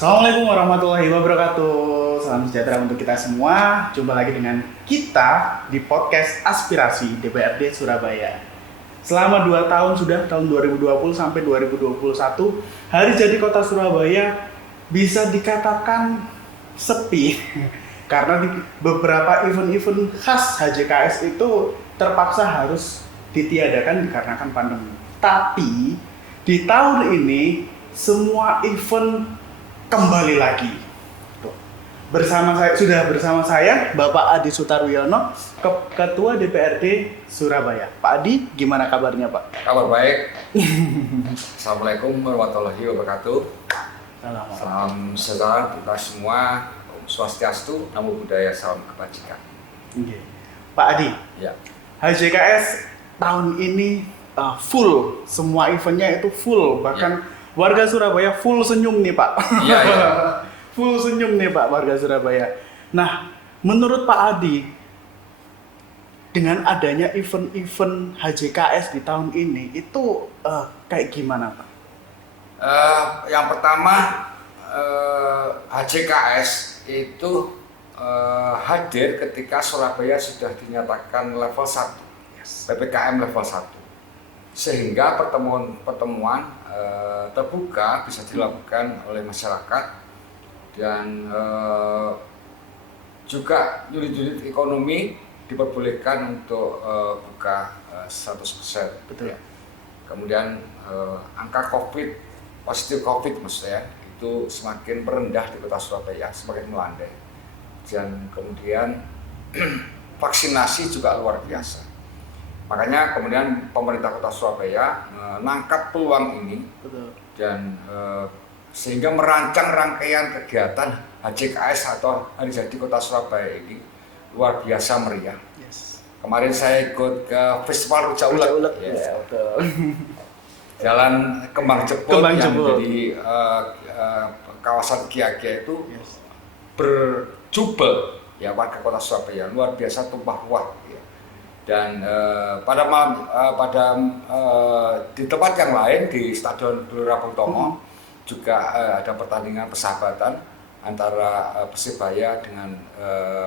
Assalamualaikum warahmatullahi wabarakatuh. Salam sejahtera untuk kita semua. Jumpa lagi dengan kita di podcast Aspirasi DPRD Surabaya. Selama 2 tahun sudah, tahun 2020 sampai 2021, hari jadi kota Surabaya bisa dikatakan sepi. Karena di beberapa event-event khas HJKS itu terpaksa harus ditiadakan dikarenakan pandemi. Tapi di tahun ini semua event kembali lagi. Tuh. Sudah bersama saya Bapak Adi Sutarwiono, Ketua DPRD Surabaya. Pak Adi, gimana kabarnya Pak? Kabar baik. Assalamualaikum warahmatullahi wabarakatuh. Salam sejahtera kita semua. Om Swastiastu, Namo Buddhaya, salam kebajikan. Okay. Pak Adi, Ya. HJKS tahun ini full, semua eventnya itu full, bahkan warga Surabaya full senyum nih Pak. Iya, iya. Full senyum nih Pak warga Surabaya. Nah, menurut Pak Adi, dengan adanya event-event HJKS di tahun ini itu kayak gimana Pak? Yang pertama, HJKS itu hadir ketika Surabaya sudah dinyatakan level 1, PPKM level 1. Sehingga pertemuan terbuka bisa dilakukan oleh masyarakat dan juga unit-unit ekonomi diperbolehkan untuk buka 100%. Betul. Kemudian angka positif COVID maksudnya itu semakin merendah di kota Surabaya, semakin melandai. Dan kemudian vaksinasi juga luar biasa. Makanya kemudian pemerintah kota Surabaya menangkap peluang ini. Betul. Dan sehingga merancang rangkaian kegiatan HJKS atau Hari Jadi Kota Surabaya ini luar biasa meriah. Yes. Kemarin saya ikut ke Festival Rujak Ulek. Ya, betul. Jalan Kembang Jepun Kembang yang Jepun. menjadi kawasan Kia-Kia itu Yes. berjubel ya warga kota Surabaya, luar biasa tumpah ruah. Dan di tempat yang lain di Stadion Gelora Bung Tomo juga ada pertandingan persahabatan antara Persebaya dengan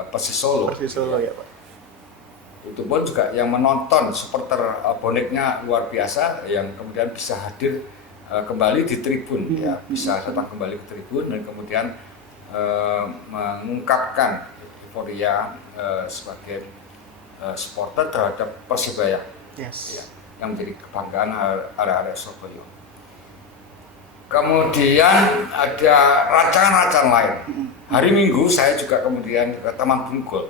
Persis Solo. Persis Solo ya Pak. Itu pun juga yang menonton supporter boneknya luar biasa yang kemudian bisa hadir kembali di tribun, ya bisa datang kembali ke tribun dan kemudian mengungkapkan euforia sebagai supporter terhadap Persebaya. Yes. Ya, yang menjadi kebanggaan area-area Surabaya. Kemudian ada rancangan-rancangan lain. Hari Minggu saya juga kemudian ke Taman Bungkul.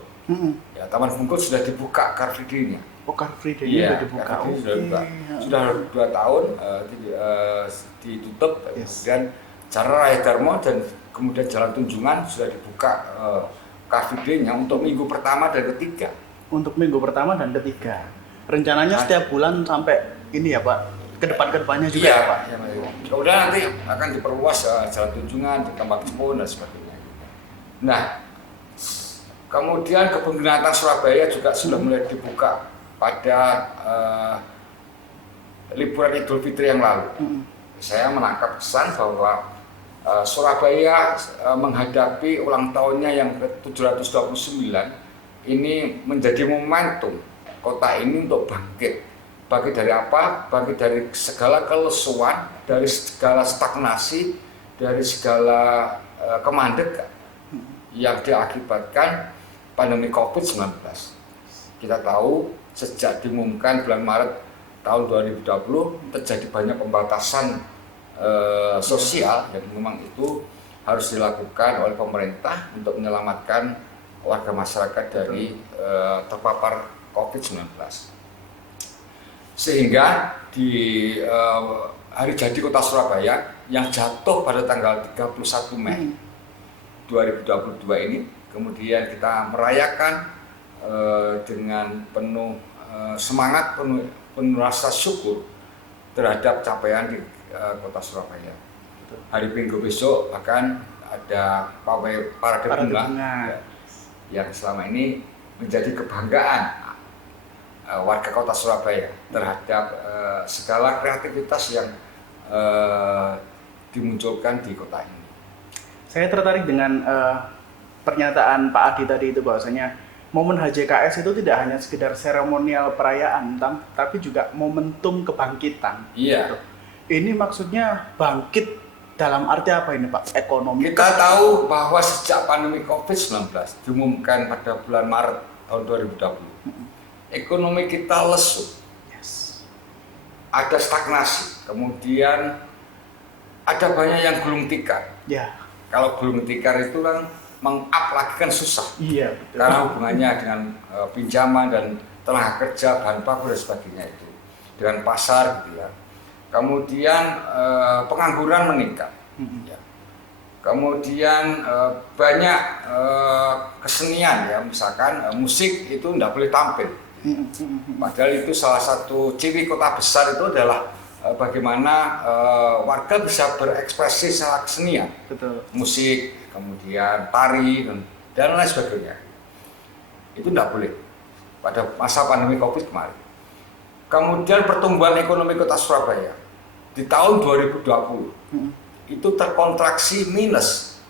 Ya, Taman Bungkul sudah dibuka Car Free Day-nya. Oh, Car Free Day-nya sudah dibuka. Car Free Day sudah dibuka. Sudah 2 tahun ditutup. Yes. Kemudian Jalan Raya Darmo dan kemudian Jalan Tunjungan sudah dibuka Car Free Day-nya untuk minggu pertama dan ketiga. Untuk minggu pertama dan ketiga. Rencananya setiap bulan sampai ini ya Pak, kedepannya juga iya, ya Pak? Ya, kemudian nanti akan diperluas Jalan Tunjungan, di Kembang Jepun dan sebagainya. Nah, kemudian kebun binatang Surabaya juga sudah mulai dibuka pada liburan Idul Fitri yang lalu. Saya menangkap kesan bahwa Surabaya menghadapi ulang tahunnya yang ke-729 ini menjadi momentum kota ini untuk bangkit. Bangkit dari apa? Bangkit dari segala kelesuan, dari segala stagnasi, dari segala kemandekan yang diakibatkan pandemi COVID-19. Kita tahu sejak diumumkan bulan Maret tahun 2020 terjadi banyak pembatasan sosial yang memang itu harus dilakukan oleh pemerintah untuk menyelamatkan warga masyarakat dari terpapar COVID-19. Sehingga di Hari Jadi Kota Surabaya yang jatuh pada tanggal 31 Mei 2022 ini, kemudian kita merayakan dengan penuh semangat, penuh rasa syukur terhadap capaian di Kota Surabaya. Hari Minggu besok bahkan ada pawai parade bunga yang selama ini menjadi kebanggaan warga kota Surabaya terhadap segala kreativitas yang dimunculkan di kota ini. Saya tertarik dengan pernyataan Pak Adi tadi itu bahwasanya momen HJKS itu tidak hanya sekedar seremonial perayaan, tapi juga momentum kebangkitan. Iya. Gitu. Ini maksudnya bangkit dalam arti apa ini Pak? Ekonomi? Kita tahu bahwa sejak pandemi COVID-19 diumumkan pada bulan Maret tahun 2020, ekonomi kita lesu. Yes. Ada stagnasi, kemudian ada banyak yang gulung tikar. Ya. Kalau gulung tikar itu kan meng-up lagi kan susah. Iya, betul. Karena hubungannya dengan pinjaman dan tenaga kerja, bahan baku dan sebagainya itu. Dengan pasar gitu ya. Kemudian pengangguran meningkat. Ya. Kemudian banyak kesenian ya, misalkan musik itu tidak boleh tampil. Padahal itu salah satu ciri kota besar itu adalah bagaimana warga bisa berekspresi secara kesenian. Betul. Musik, kemudian tari dan lain sebagainya. Itu tidak boleh pada masa pandemi Covid kemarin. Kemudian pertumbuhan ekonomi kota Surabaya di tahun 2020 itu terkontraksi minus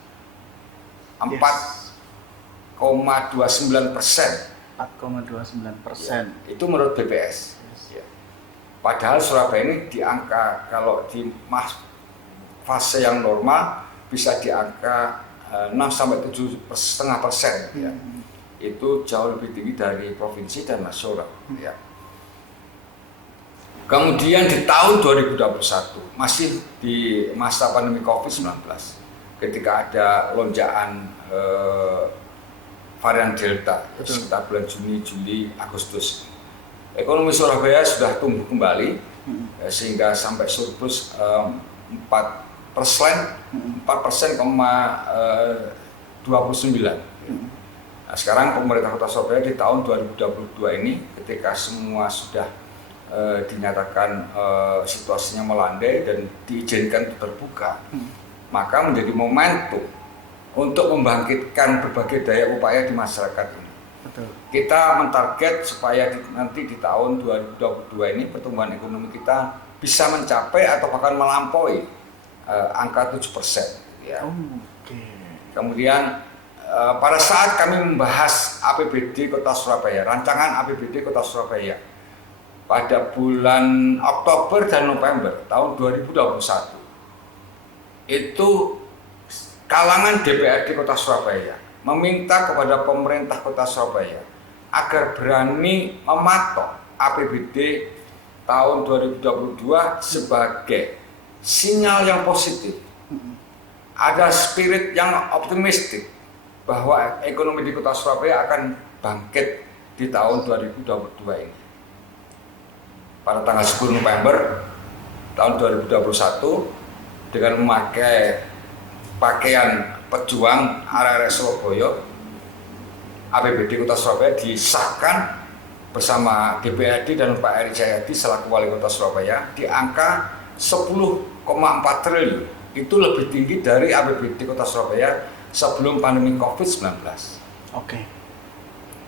4,29%. 4,29%. Itu menurut BPS. Ya. Padahal Surabaya ini di angka kalau di fase yang normal bisa di angka 6-7,5%. Ya. Itu jauh lebih tinggi dari provinsi dan nasional. Ya. Kemudian di tahun 2021 masih di masa pandemi COVID-19, ketika ada lonjakan varian Delta sekitar bulan Juni, Juli, Agustus, ekonomi Surabaya sudah tumbuh kembali sehingga sampai surplus 4,29%. Nah, sekarang pemerintah Kota Surabaya di tahun 2022 ini, ketika semua sudah dinyatakan situasinya melandai dan diizinkan terbuka, maka menjadi momentum untuk membangkitkan berbagai daya upaya di masyarakat ini. Betul. Kita mentarget supaya nanti di tahun 2022 ini pertumbuhan ekonomi kita bisa mencapai atau bahkan melampaui angka 7%. Ya. Kemudian pada saat kami membahas APBD Kota Surabaya, rancangan APBD Kota Surabaya pada bulan Oktober dan November tahun 2021, itu kalangan DPRD Kota Surabaya meminta kepada pemerintah Kota Surabaya agar berani mematok APBD tahun 2022 sebagai sinyal yang positif. Ada spirit yang optimistik bahwa ekonomi di Kota Surabaya akan bangkit di tahun 2022 ini. Pada tanggal 10 November tahun 2021 dengan memakai pakaian pejuang RRS Surabaya, APBD Kota Surabaya disahkan bersama DPRD dan Pak Eri Cahyadi selaku Wali Kota Surabaya di angka 10,4 triliun. Itu lebih tinggi dari APBD Kota Surabaya sebelum pandemi COVID-19.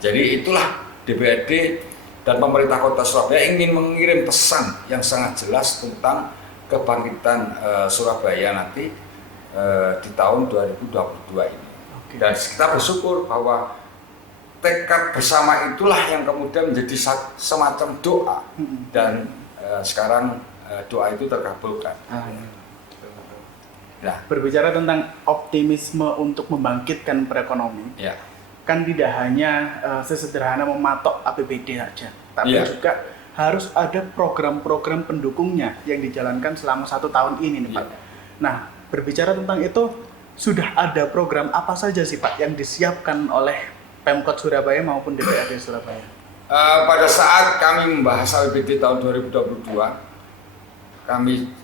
Jadi itulah DPRD dan pemerintah Kota Surabaya ingin mengirim pesan yang sangat jelas tentang kebangkitan Surabaya nanti di tahun 2022 ini. Dan kita bersyukur bahwa tekad bersama itulah yang kemudian menjadi semacam doa dan sekarang doa itu terkabulkan. Nah, berbicara tentang optimisme untuk membangkitkan perekonomian, ya, kan tidak hanya sesederhana mematok APBD saja, tapi juga harus ada program-program pendukungnya yang dijalankan selama 1 tahun ini nih Pak. Nah, berbicara tentang itu, sudah ada program apa saja sih Pak yang disiapkan oleh Pemkot Surabaya maupun DPRD Surabaya? Pada saat kami membahas APBD tahun 2022, kami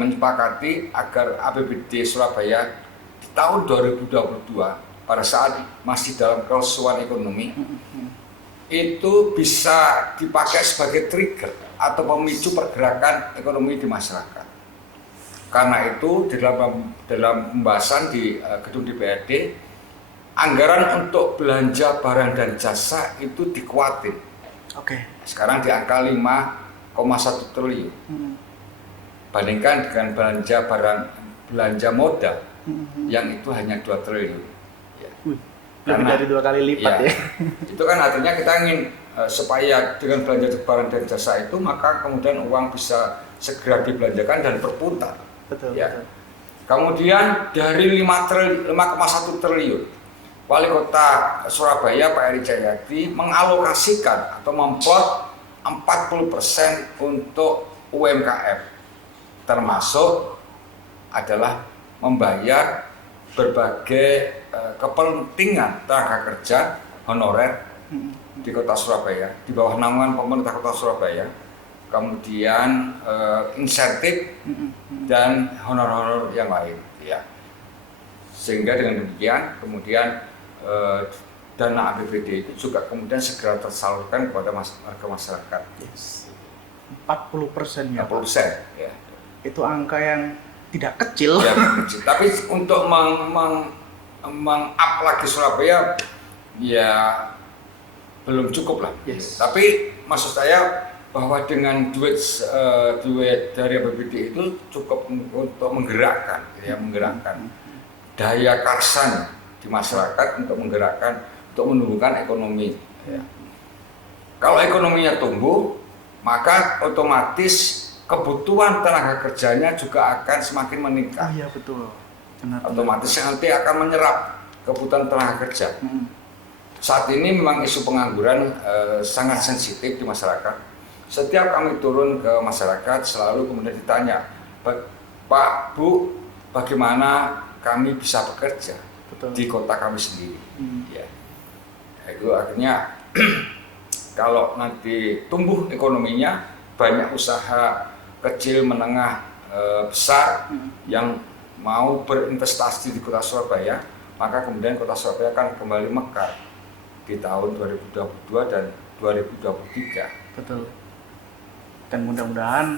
menyepakati agar APBD Surabaya di tahun 2022 pada saat masih dalam kelesuan ekonomi itu bisa dipakai sebagai trigger atau pemicu pergerakan ekonomi di masyarakat. Karena itu dalam pembahasan di gedung DPRD, anggaran untuk belanja barang dan jasa itu dikuatin. Sekarang di angka 5,1 triliun. Bandingkan dengan belanja modal yang itu hanya 2 triliun. Ya. Lebih dari 2 kali lipat ya. Itu kan artinya kita ingin supaya dengan belanja barang dan jasa itu maka kemudian uang bisa segera dibelanjakan dan berputar. Betul. Ya. Kemudian dari 5,1 triliun, Wali Kota Surabaya Pak Eri Cahyadi mengalokasikan atau memplot 40% untuk UMKM, termasuk adalah membayar berbagai kepentingan tenaga kerja honorer di Kota Surabaya, di bawah naungan pemerintah Kota Surabaya, kemudian insentif dan honor-honor yang lain, ya. Sehingga dengan demikian kemudian dana APBD itu juga kemudian segera tersalurkan kepada masyarakat. Yes. 40% ya, 40%, ya. Itu angka yang tidak kecil. Ya, kecil. Tapi untuk meng-up lagi Surabaya, ya belum cukup lah. Yes. Tapi maksud saya bahwa dengan duit dari APBD itu cukup untuk menggerakkan, ya, menggerakkan daya karsan di masyarakat untuk menggerakkan, untuk menumbuhkan ekonomi. Ya. Kalau ekonominya tumbuh, maka otomatis kebutuhan tenaga kerjanya juga akan semakin meningkat. Iya betul. Benar, otomatis nanti akan menyerap kebutuhan tenaga kerja. Saat ini memang isu pengangguran sangat sensitif di masyarakat. Setiap kami turun ke masyarakat selalu kemudian ditanya, Pak, Bu, bagaimana kami bisa bekerja di kota kami sendiri? Ya. Itu akhirnya kalau nanti tumbuh ekonominya, banyak usaha kecil, menengah, besar yang mau berinvestasi di Kota Surabaya, maka kemudian Kota Surabaya akan kembali mekar di tahun 2022 dan 2023. Betul. Dan mudah-mudahan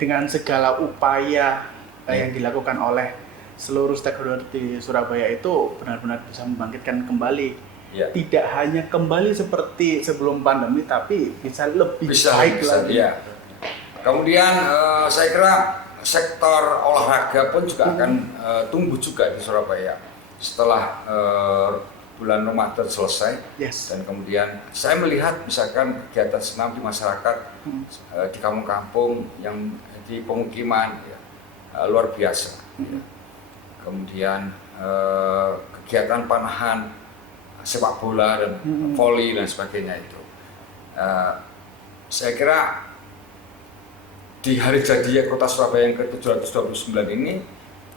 dengan segala upaya yang dilakukan oleh seluruh stakeholder di Surabaya itu benar-benar bisa membangkitkan kembali. Ya. Tidak hanya kembali seperti sebelum pandemi, tapi bisa lebih baik lagi. Ya. Kemudian saya kira sektor olahraga pun juga akan tumbuh juga di Surabaya setelah bulan Ramadan selesai. Yes. Dan kemudian saya melihat misalkan kegiatan senam di masyarakat di kampung-kampung yang di pemukiman, ya, luar biasa. Ya. Kemudian kegiatan panahan sepak bola dan voli dan sebagainya itu, saya kira di hari jadi Kota Surabaya yang ke-729 ini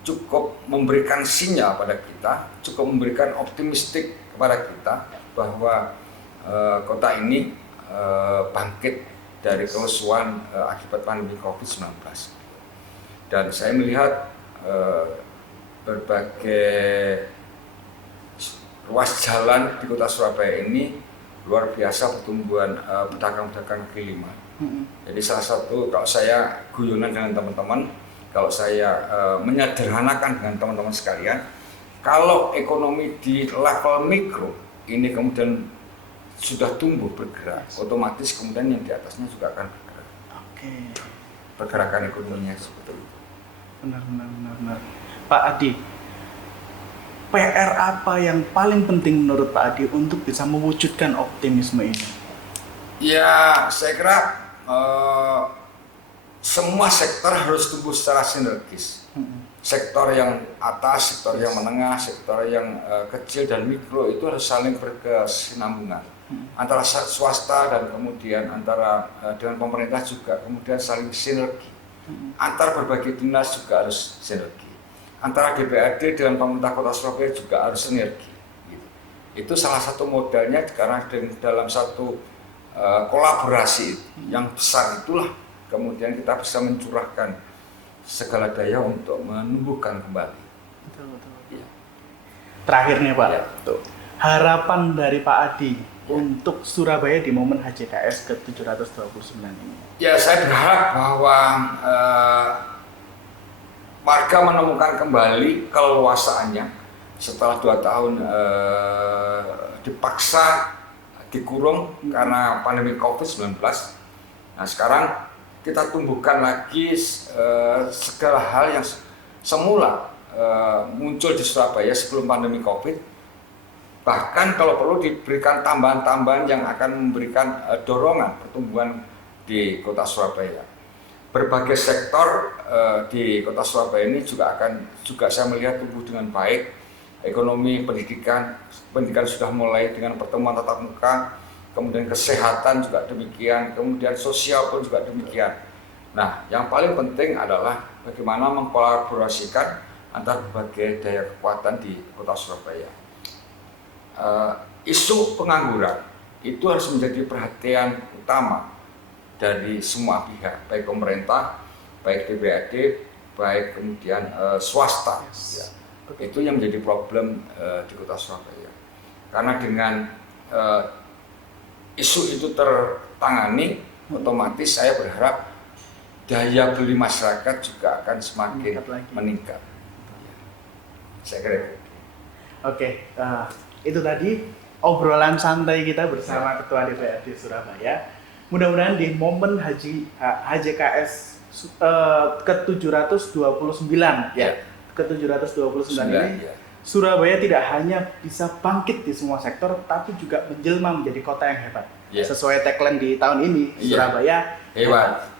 cukup memberikan sinyal pada kita, cukup memberikan optimistik kepada kita bahwa kota ini bangkit dari kelesuan akibat pandemi COVID-19. Dan saya melihat berbagai ruas jalan di Kota Surabaya ini luar biasa pertumbuhan pedagang-pedagang kaki lima. Jadi salah satu, kalau saya guyonan dengan teman-teman, kalau saya menyederhanakan dengan teman-teman sekalian, kalau ekonomi di level mikro ini kemudian sudah tumbuh bergerak, otomatis kemudian yang di atasnya juga akan bergerak. Oke. Pergerakan ekonominya seperti itu. Benar. Pak Adi, PR apa yang paling penting menurut Pak Adi untuk bisa mewujudkan optimisme ini? Ya, saya kira semua sektor harus tumbuh secara sinergis. Sektor yang atas, sektor yang menengah, sektor yang kecil dan mikro itu harus saling berkesinambungan. Antara swasta dan kemudian antara dengan pemerintah juga kemudian saling sinergi. Antar berbagai dinas juga harus sinergi. Antara DPRD dengan pemerintah Kota Surabaya juga harus sinergi. Gitu. Itu salah satu modalnya karena dalam satu kolaborasi yang besar itulah kemudian kita bisa mencurahkan segala daya untuk menumbuhkan kembali. Betul. Ya. Terakhir nih Pak, ya. Harapan dari Pak Adi untuk Surabaya di momen HJKS ke-729 ini. Ya, saya berharap bahwa warga menemukan kembali keleluasaannya setelah 2 tahun dipaksa dikurung karena pandemi COVID-19. Nah, sekarang kita tumbuhkan lagi segala hal yang semula muncul di Surabaya sebelum pandemi Covid. Bahkan kalau perlu diberikan tambahan-tambahan yang akan memberikan dorongan pertumbuhan di kota Surabaya. Berbagai sektor di kota Surabaya ini juga saya melihat tumbuh dengan baik. Ekonomi, pendidikan sudah mulai dengan pertemuan tatap muka, kemudian kesehatan juga demikian, kemudian sosial pun juga demikian. Nah, yang paling penting adalah bagaimana mengkolaborasikan antar berbagai daya kekuatan di kota Surabaya. Isu pengangguran itu harus menjadi perhatian utama dari semua pihak, baik pemerintah, baik DPRD, baik kemudian swasta. Ya. Itu yang menjadi problem di kota Surabaya. Karena dengan isu itu tertangani, otomatis saya berharap daya beli masyarakat juga akan semakin meningkat. Saya kira. Oke, itu tadi obrolan santai kita bersama Ketua DPRD Surabaya. Mudah-mudahan di momen HJKS ke-729 ke-729 ini Ya. Surabaya tidak hanya bisa bangkit di semua sektor, tapi juga menjelma menjadi kota yang hebat. Ya. Sesuai tagline di tahun ini, Ya. Surabaya Hebat.